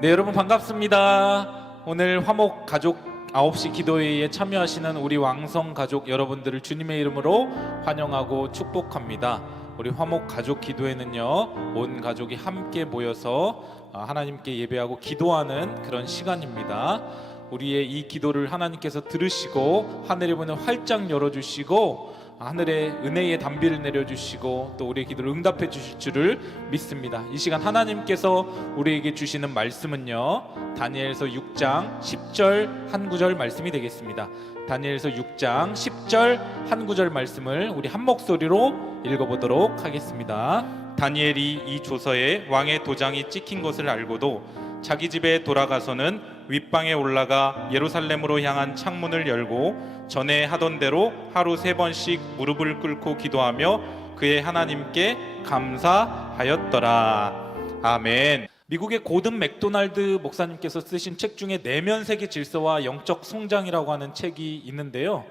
네, 여러분 반갑습니다. 오늘 화목 가족 9시 기도회에 참여하시는 우리 왕성 가족 여러분들을 주님의 이름으로 환영하고 축복합니다. 우리 화목 가족 기도회는요, 온 가족이 함께 모여서 하나님께 예배하고 기도하는 그런 시간입니다. 우리의 이 기도를 하나님께서 들으시고 하늘의 문을 활짝 열어주시고 하늘의 은혜의 단비를 내려주시고 또 우리의 기도를 응답해 주실 줄을 믿습니다. 이 시간 하나님께서 우리에게 주시는 말씀은요, 다니엘서 6장 10절 한 구절 말씀이 되겠습니다. 다니엘서 6장 10절 한 구절 말씀을 우리 한 목소리로 읽어보도록 하겠습니다. 다니엘이 이 조서에 왕의 도장이 찍힌 것을 알고도 자기 집에 돌아가서는 윗방에 올라가 예루살렘으로 향한 창문을 열고 전에 하던 대로 하루 3번씩 무릎을 꿇고 기도하며 그의 하나님께 감사하였더라. 아멘. 미국의 고든 맥도날드 목사님께서 쓰신 책 중에 내면 세계 질서와 영적 성장이라고 하는 책이 있는데요,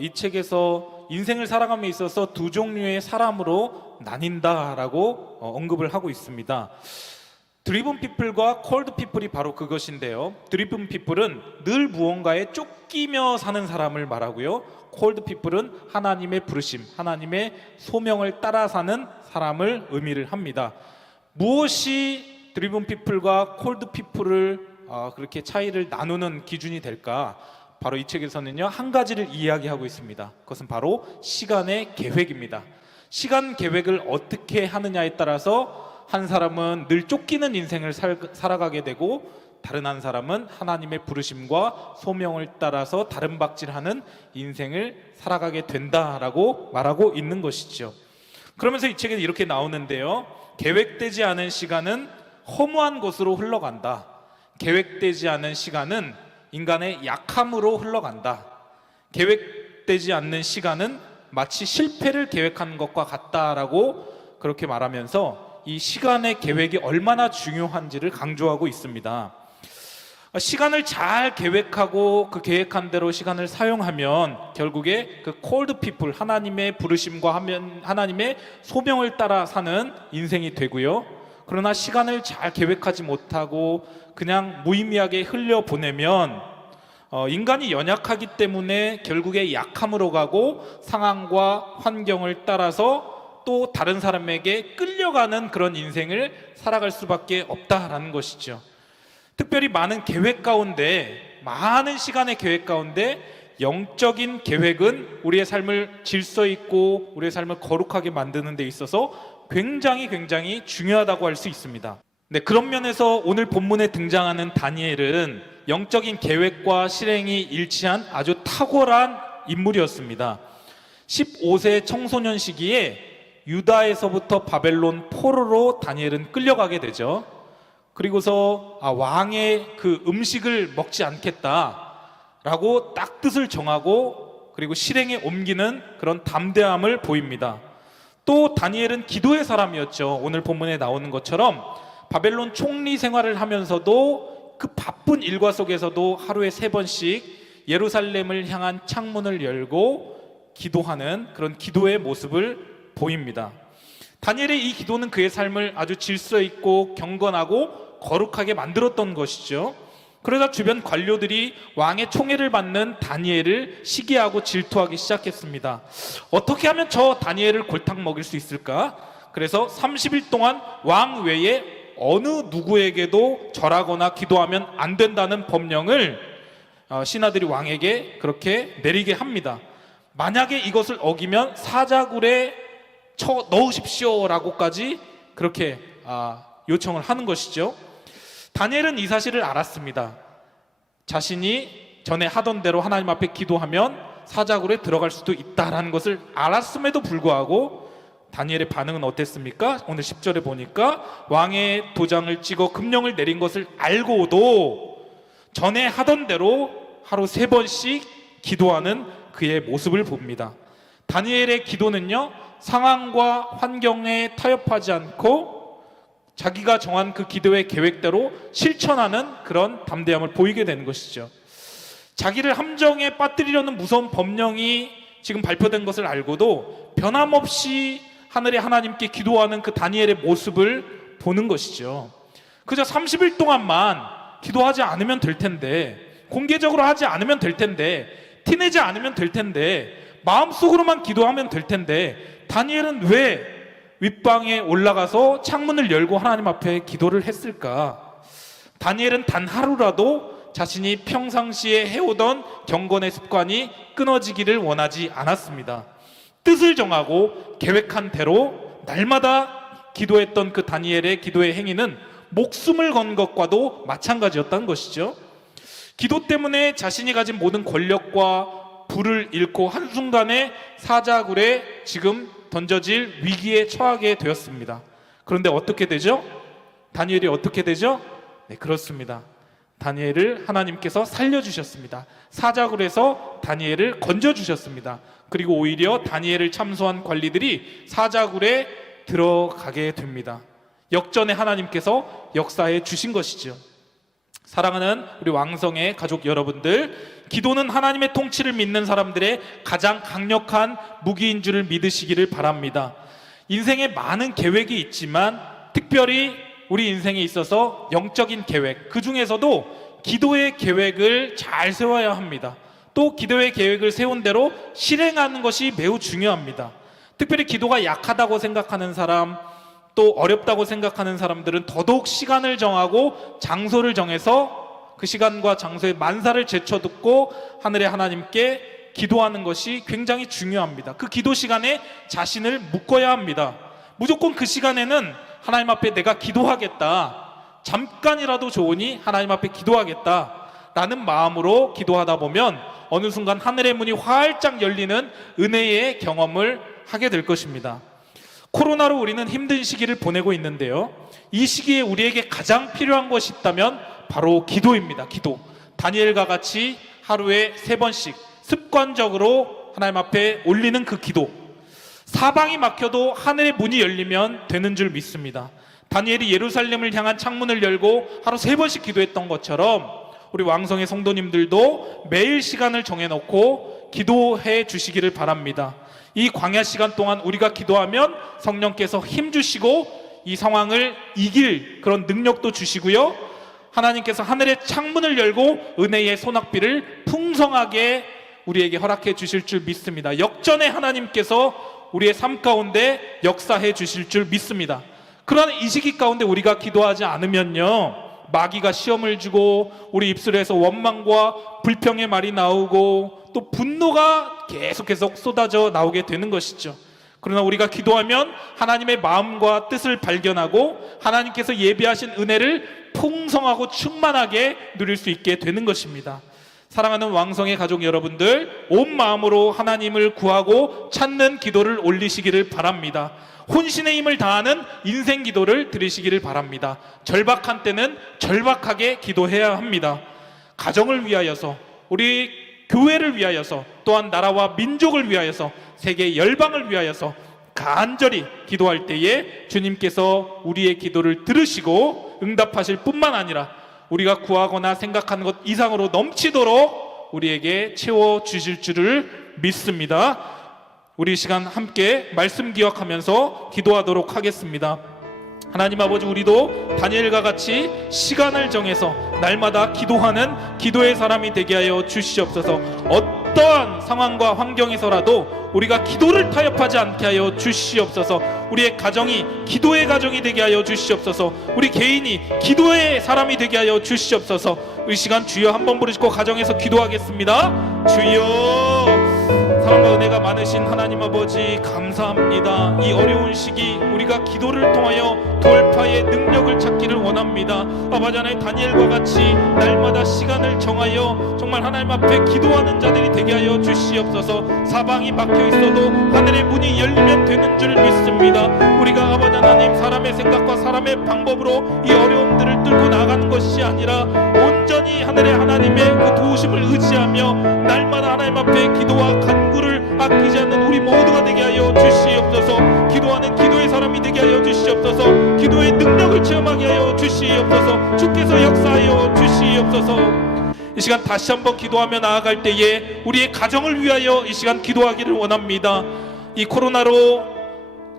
이 책에서 인생을 살아감에 있어서 두 종류의 사람으로 나뉜다라고 언급을 하고 있습니다. 드리븐 피플과 콜드 피플이 바로 그것인데요, 드리븐 피플은 늘 무언가에 쫓기며 사는 사람을 말하고요, 콜드 피플은 하나님의 부르심, 하나님의 소명을 따라 사는 사람을 의미를 합니다. 무엇이 드리븐 피플과 콜드 피플을 그렇게 차이를 나누는 기준이 될까? 바로 이 책에서는요, 한 가지를 이야기하고 있습니다. 그것은 바로 시간의 계획입니다. 시간 계획을 어떻게 하느냐에 따라서 한 사람은 늘 쫓기는 인생을 살아가게 되고 다른 한 사람은 하나님의 부르심과 소명을 따라서 다른 박질하는 인생을 살아가게 된다라고 말하고 있는 것이죠. 그러면서 이 책에 이렇게 나오는데요, 계획되지 않은 시간은 허무한 것으로 흘러간다. 계획되지 않은 시간은 인간의 약함으로 흘러간다. 계획되지 않는 시간은 마치 실패를 계획한 것과 같다라고 그렇게 말하면서 이 시간의 계획이 얼마나 중요한지를 강조하고 있습니다. 시간을 잘 계획하고 그 계획한 대로 시간을 사용하면 결국에 그 콜드 피플, 하나님의 부르심과 하나님의 소명을 따라 사는 인생이 되고요, 그러나 시간을 잘 계획하지 못하고 그냥 무의미하게 흘려보내면 인간이 연약하기 때문에 결국에 약함으로 가고 상황과 환경을 따라서 또 다른 사람에게 끌려가는 그런 인생을 살아갈 수밖에 없다라는 것이죠. 특별히 많은 계획 가운데, 많은 시간의 계획 가운데 영적인 계획은 우리의 삶을 질서 있고 우리의 삶을 거룩하게 만드는 데 있어서 굉장히 중요하다고 할 수 있습니다. 네, 그런 면에서 오늘 본문에 등장하는 다니엘은 영적인 계획과 실행이 일치한 아주 탁월한 인물이었습니다. 15세 청소년 시기에 유다에서부터 바벨론 포로로 다니엘은 끌려가게 되죠. 그리고서 왕의 그 음식을 먹지 않겠다라고 딱 뜻을 정하고 그리고 실행에 옮기는 그런 담대함을 보입니다. 또 다니엘은 기도의 사람이었죠. 오늘 본문에 나오는 것처럼 바벨론 총리 생활을 하면서도 그 바쁜 일과 속에서도 하루에 3번씩 예루살렘을 향한 창문을 열고 기도하는 그런 기도의 모습을 보입니다. 다니엘의 이 기도는 그의 삶을 아주 질서 있고 경건하고 거룩하게 만들었던 것이죠. 그러다 주변 관료들이 왕의 총애를 받는 다니엘을 시기하고 질투하기 시작했습니다. 어떻게 하면 저 다니엘을 골탕 먹일 수 있을까? 그래서 30일 동안 왕 외에 어느 누구에게도 절하거나 기도하면 안 된다는 법령을 신하들이 왕에게 그렇게 내리게 합니다. 만약에 이것을 어기면 사자굴에 쳐 넣으십시오 라고까지 그렇게 요청을 하는 것이죠. 다니엘은 이 사실을 알았습니다. 자신이 전에 하던 대로 하나님 앞에 기도하면 사자굴에 들어갈 수도 있다라는 것을 알았음에도 불구하고 다니엘의 반응은 어땠습니까? 오늘 10절에 보니까 왕의 도장을 찍어 금령을 내린 것을 알고도 전에 하던 대로 하루 3번씩 기도하는 그의 모습을 봅니다. 다니엘의 기도는요, 상황과 환경에 타협하지 않고 자기가 정한 그 기도의 계획대로 실천하는 그런 담대함을 보이게 되는 것이죠. 자기를 함정에 빠뜨리려는 무서운 법령이 지금 발표된 것을 알고도 변함없이 하늘의 하나님께 기도하는 그 다니엘의 모습을 보는 것이죠. 그저 30일 동안만 기도하지 않으면 될 텐데, 공개적으로 하지 않으면 될 텐데, 티내지 않으면 될 텐데, 마음속으로만 기도하면 될 텐데, 다니엘은 왜 윗방에 올라가서 창문을 열고 하나님 앞에 기도를 했을까? 다니엘은 단 하루라도 자신이 평상시에 해오던 경건의 습관이 끊어지기를 원하지 않았습니다. 뜻을 정하고 계획한 대로 날마다 기도했던 그 다니엘의 기도의 행위는 목숨을 건 것과도 마찬가지였다는 것이죠. 기도 때문에 자신이 가진 모든 권력과 부를 잃고 한순간에 사자굴에 지금 던져질 위기에 처하게 되었습니다. 그런데 어떻게 되죠? 다니엘이 어떻게 되죠? 네, 그렇습니다. 다니엘을 하나님께서 살려주셨습니다. 사자굴에서 다니엘을 건져주셨습니다. 그리고 오히려 다니엘을 참소한 관리들이 사자굴에 들어가게 됩니다. 역전에 하나님께서 역사해 주신 것이죠. 사랑하는 우리 왕성의 가족 여러분들, 기도는 하나님의 통치를 믿는 사람들의 가장 강력한 무기인 줄을 믿으시기를 바랍니다. 인생에 많은 계획이 있지만 특별히 우리 인생에 있어서 영적인 계획, 그 중에서도 기도의 계획을 잘 세워야 합니다. 또 기도의 계획을 세운 대로 실행하는 것이 매우 중요합니다. 특별히 기도가 약하다고 생각하는 사람, 또 어렵다고 생각하는 사람들은 더더욱 시간을 정하고 장소를 정해서 그 시간과 장소에 만사를 제쳐듣고 하늘의 하나님께 기도하는 것이 굉장히 중요합니다. 그 기도 시간에 자신을 묶어야 합니다. 무조건 그 시간에는 하나님 앞에 내가 기도하겠다, 잠깐이라도 좋으니 하나님 앞에 기도하겠다 라는 마음으로 기도하다 보면 어느 순간 하늘의 문이 활짝 열리는 은혜의 경험을 하게 될 것입니다. 코로나로 우리는 힘든 시기를 보내고 있는데요, 이 시기에 우리에게 가장 필요한 것이 있다면 바로 기도입니다. 기도. 다니엘과 같이 하루에 3번씩 습관적으로 하나님 앞에 올리는 그 기도. 사방이 막혀도 하늘의 문이 열리면 되는 줄 믿습니다. 다니엘이 예루살렘을 향한 창문을 열고 하루 3번씩 기도했던 것처럼 우리 왕성의 성도님들도 매일 시간을 정해놓고 기도해 주시기를 바랍니다. 이 광야 시간 동안 우리가 기도하면 성령께서 힘 주시고 이 상황을 이길 그런 능력도 주시고요, 하나님께서 하늘의 창문을 열고 은혜의 소낙비를 풍성하게 우리에게 허락해 주실 줄 믿습니다. 역전의 하나님께서 우리의 삶 가운데 역사해 주실 줄 믿습니다. 그러나 이 시기 가운데 우리가 기도하지 않으면요, 마귀가 시험을 주고 우리 입술에서 원망과 불평의 말이 나오고 또 분노가 계속 쏟아져 나오게 되는 것이죠. 그러나 우리가 기도하면 하나님의 마음과 뜻을 발견하고 하나님께서 예비하신 은혜를 풍성하고 충만하게 누릴 수 있게 되는 것입니다. 사랑하는 왕성의 가족 여러분들, 온 마음으로 하나님을 구하고 찾는 기도를 올리시기를 바랍니다. 혼신의 힘을 다하는 인생 기도를 드리시기를 바랍니다. 절박한 때는 절박하게 기도해야 합니다. 가정을 위하여서, 우리 교회를 위하여서, 또한 나라와 민족을 위하여서, 세계 열방을 위하여서 간절히 기도할 때에 주님께서 우리의 기도를 들으시고 응답하실 뿐만 아니라 우리가 구하거나 생각하는 것 이상으로 넘치도록 우리에게 채워주실 줄을 믿습니다. 우리 시간 함께 말씀 기억하면서 기도하도록 하겠습니다. 하나님 아버지, 우리도 다니엘과 같이 시간을 정해서 날마다 기도하는 기도의 사람이 되게 하여 주시옵소서. 어떠한 상황과 환경에서라도 우리가 기도를 타협하지 않게 하여 주시옵소서. 우리의 가정이 기도의 가정이 되게 하여 주시옵소서. 우리 개인이 기도의 사람이 되게 하여 주시옵소서. 이 시간 주여 한번 부르시고 가정에서 기도하겠습니다. 주여, 사랑과 은혜가 많으신 하나님 아버지, 감사합니다. 이 어려운 시기 우리가 기도를 통하여 돌파의 능력을 찾기를 원합니다. 아버지 하나님, 다니엘과 같이 날마다 시간을 정하여 정말 하나님 앞에 기도하는 자들이 되게 하여 주시옵소서. 사방이 막혀 있어도 하늘의 문이 열리면 되는 줄 믿습니다. 우리가 아버지 하나님, 사람의 생각과 사람의 방법으로 이 어려움들을 뚫고 나가는 것이 아니라 온전히 하늘의 하나님의 그 도우심을 의지하며 날마다 하나님 앞에 기도와 간구를 아끼지 않는 우리 모두가 되게 하여 주시옵소서. 기도하는 기도의 사람이 되게 하여 주시옵소서. 기도의 능력을 체험하게 하여 주시옵소서. 주께서 역사하여 주시옵소서. 이 시간 다시 한번 기도하며 나아갈 때에 우리의 가정을 위하여 이 시간 기도하기를 원합니다. 이 코로나로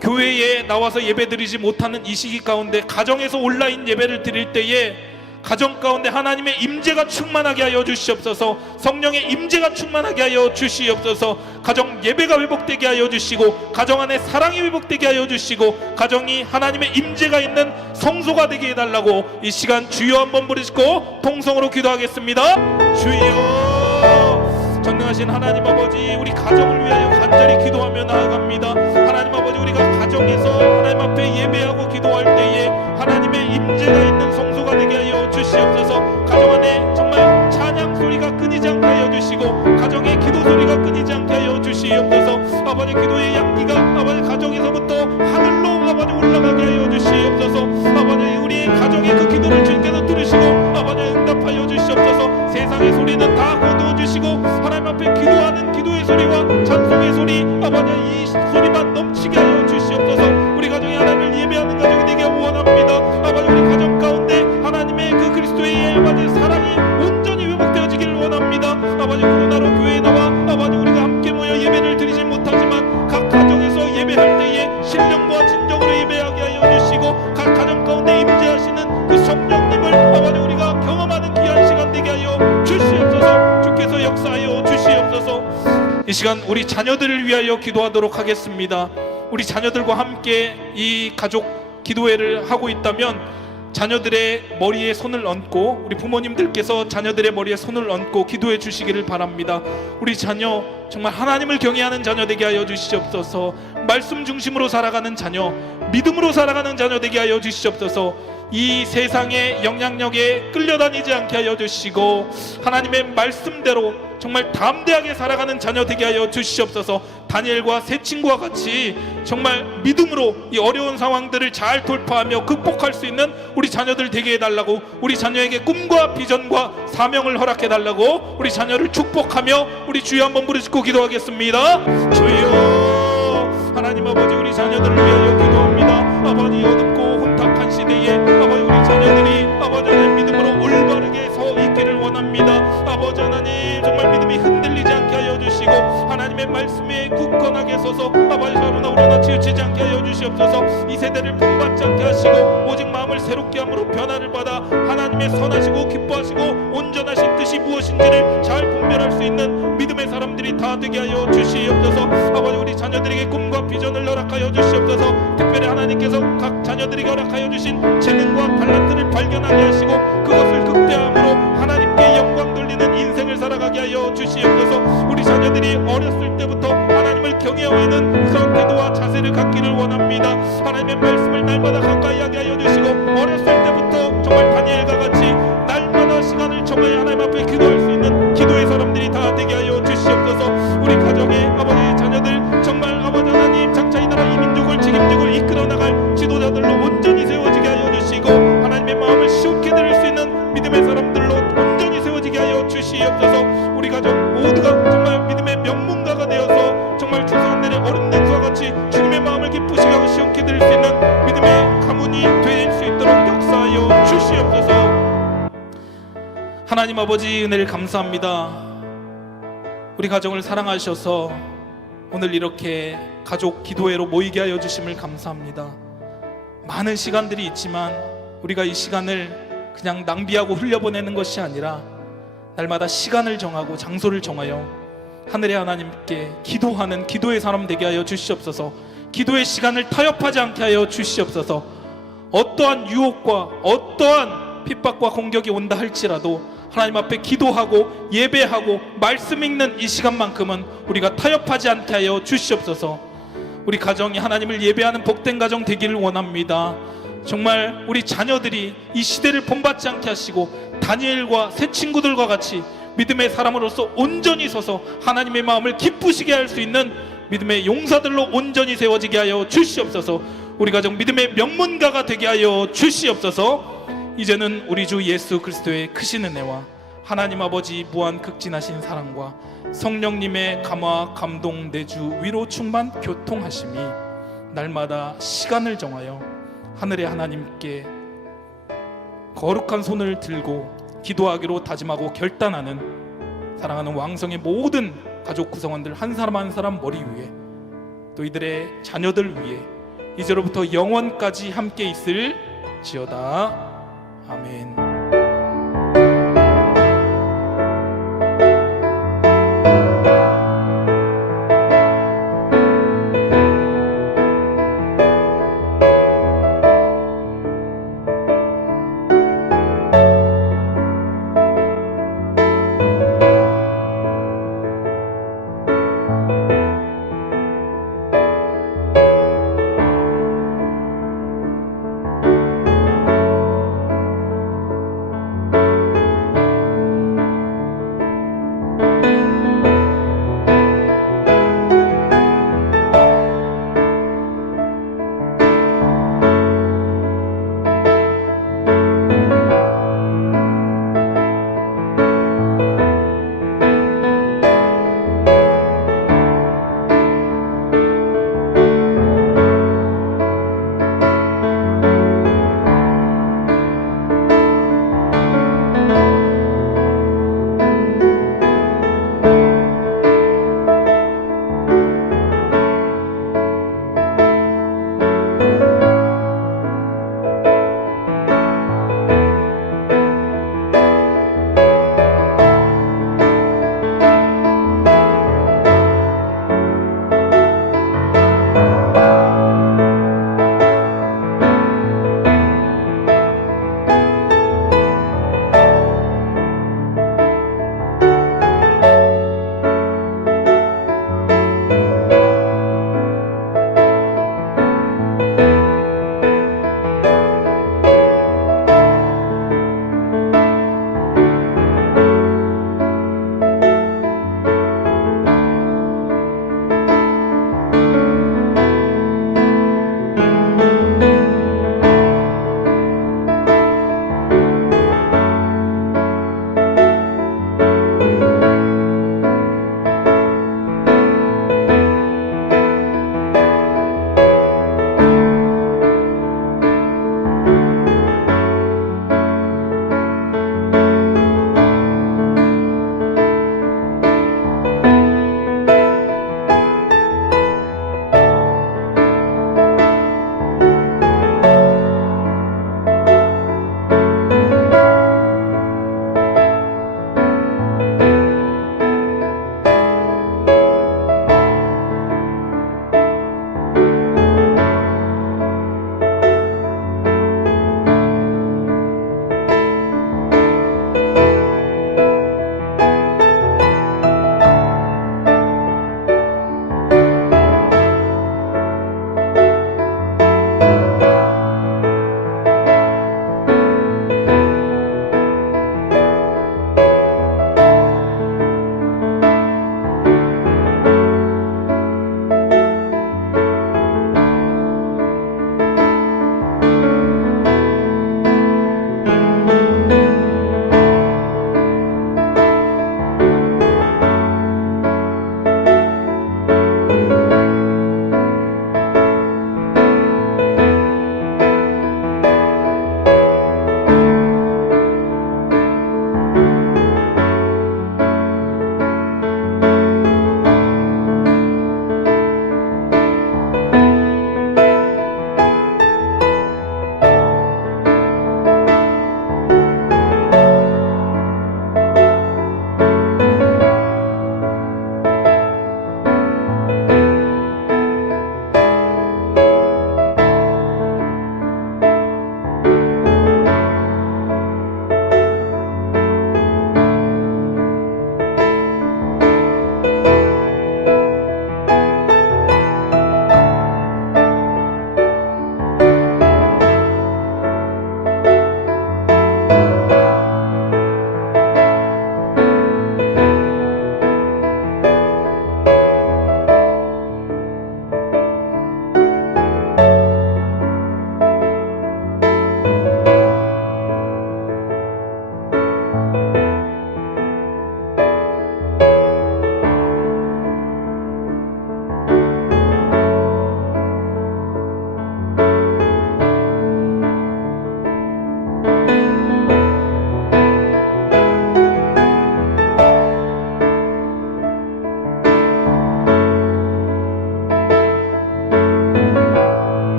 교회에 나와서 예배드리지 못하는 이 시기 가운데 가정에서 온라인 예배를 드릴 때에 가정 가운데 하나님의 임재가 충만하게 하여 주시옵소서. 성령의 임재가 충만하게 하여 주시옵소서. 가정 예배가 회복되게 하여 주시고 가정 안에 사랑이 회복되게 하여 주시고 가정이 하나님의 임재가 있는 성소가 되게 해달라고 이 시간 주여 한번 부르시고 통성으로 기도하겠습니다. 주여, 전능하신 하나님 아버지, 우리 가정을 위하여 간절히 기도하며 나아갑니다. 하나님 아버지, 우리가 가정에서 하나님 앞에 예배하고 기도할 때에 하나님의 임재가 있는 성소가 되게 하여 주시옵소서. 가정 안에 정말 찬양 소리가 끊이지 않게 하여 주시고 가정의 기도 소리가 끊이지 않게 하여 주시옵소서. 아버지, 기도의 향기가 아버지 가정에서부터 하늘로 아버지 올라가게 하여 주시옵소서. 아버지, 우리의 가정의 그 기도를 주님께서 들으시고 아버지 응답하여 주시옵소서. 세상의 소리는 다 거두어 주시고 하나님 앞에 기도하는 기도의 소리와 찬송의 소리 아버지 이 소리만 넘치게 하여 주시옵소서. 우리 가정이 하나님을 예배하는 가정이 되게 원합니다. 아버지, 우리 가정 가운데 하나님의 그 그리스도의 아버지 사랑이 온전히 회복되어지기를 원합니다. 아버지, 코로나로 교회에 나와 아버지 우리가 함께 모여 예배를 드리지 못하지만 각 가정에서 예배할 때에 신령과 진정으로 예배하게 하여 주시고 각 가정 가운데 임재하시는 그 성령님을 아버지 우리가 경험하는 귀한 시간 되게 하여 주시옵소서. 주께서 역사하여 주시옵소서. 이 시간 우리 자녀들을 위하여 기도하도록 하겠습니다. 우리 자녀들과 함께 이 가족 기도회를 하고 있다면 자녀들의 머리에 손을 얹고 우리 부모님들께서 자녀들의 머리에 손을 얹고 기도해 주시기를 바랍니다. 우리 자녀 정말 하나님을 경외하는 자녀 되게 하여 주시옵소서. 말씀 중심으로 살아가는 자녀, 믿음으로 살아가는 자녀 되게 하여 주시옵소서. 이 세상의 영향력에 끌려다니지 않게 하여 주시고 하나님의 말씀대로 정말 담대하게 살아가는 자녀 되게 하여 주시옵소서. 다니엘과 세 친구와 같이 정말 믿음으로 이 어려운 상황들을 잘 돌파하며 극복할 수 있는 우리 자녀들 되게 해달라고, 우리 자녀에게 꿈과 비전과 사명을 허락해달라고 우리 자녀를 축복하며 우리 주여 한번 부르짖고 기도하겠습니다. 주여, 하나님 아버지, 우리 자녀들을 위하여 기도합니다. 아버지, 어둡고 혼탁한 시대에 아버지 우리 자녀들이 아버지 믿음으로 올바르게 서 있기를 원합니다. 아버지 하나님, 정말 믿음이 흔들리지 않게 하여 주시고 하나님의 말씀에 굳건하게 서서 아버지 서로나 우러나 치우치지 않게 하여 주시옵소서. 이 세대를 본받지 않게 하시고 오직 마음을 새롭게 함으로 변화를 받아 하나님의 선하시고 기뻐하시고 온전하신 뜻이 무엇인지를 잘 분별할 수 있는 믿음의 사람들이 다 되게 하여 주시옵소서. 아버지, 우리 자녀들에게 꿈과 비전을 허락하여 주시옵소서. 특별히 하나님께서 각 자녀들에게 허락하여 주신 재능과 달란트를 발견하게 하시고 그것을 극대함으로 하나님께 영광 돌리는 인생을 살아가게 하여 주시옵소서. 우리 자녀들이 어렸을 때부터 하나님을 경외하는 그런 태도와 자세를 갖기를 원합니다. 하나님의 말씀을 날마다 가까이 하게 하여 주시고 어렸을 때부터 정말 다니엘과 같이 날마다 시간을 정하여 하나님 앞에 기도할 수 있는 기도의 사람들이 다 되게 하여 주시옵소서. 우리 가정의 아버지 자녀들 정말 아버지 하나님 장차 이 나라 이 민족을 책임지고 이끌어 나갈 지도자들로 온전히 세워지게 하여 주시고 하나님의 마음을 시원케 드릴 수 있는 믿음의 사람들로 온전히 세워지게 하여 주시옵소서. 우리 가족 모두가 정말 믿음의 명문가가 되어서 정말 주선들의 어른 냉수와 같이 주님의 마음을 기쁘시게 하고 시원케 드릴 수 있는 믿음의 가문이 될 수 있도록 역사하여 주시옵소서. 하나님 아버지, 은혜를 감사합니다. 우리 가정을 사랑하셔서 오늘 이렇게 가족 기도회로 모이게 하여 주심을 감사합니다. 많은 시간들이 있지만 우리가 이 시간을 그냥 낭비하고 흘려보내는 것이 아니라 날마다 시간을 정하고 장소를 정하여 하늘의 하나님께 기도하는 기도의 사람 되게 하여 주시옵소서. 기도의 시간을 타협하지 않게 하여 주시옵소서. 어떠한 유혹과 어떠한 핍박과 공격이 온다 할지라도 하나님 앞에 기도하고 예배하고 말씀 읽는 이 시간만큼은 우리가 타협하지 않게 하여 주시옵소서. 우리 가정이 하나님을 예배하는 복된 가정 되기를 원합니다. 정말 우리 자녀들이 이 시대를 본받지 않게 하시고 다니엘과 새 친구들과 같이 믿음의 사람으로서 온전히 서서 하나님의 마음을 기쁘시게 할 수 있는 믿음의 용사들로 온전히 세워지게 하여 주시옵소서. 우리 가정 믿음의 명문가가 되게 하여 주시옵소서. 이제는 우리 주 예수 그리스도의 크신 은혜와 하나님 아버지 무한 극진하신 사랑과 성령님의 감화 감동 내주 위로 충만 교통하심이 날마다 시간을 정하여 하늘의 하나님께 거룩한 손을 들고 기도하기로 다짐하고 결단하는 사랑하는 왕성의 모든 가족 구성원들 한 사람 한 사람 머리 위에 또 이들의 자녀들 위에 이제로부터 영원까지 함께 있을 지어다. 아멘.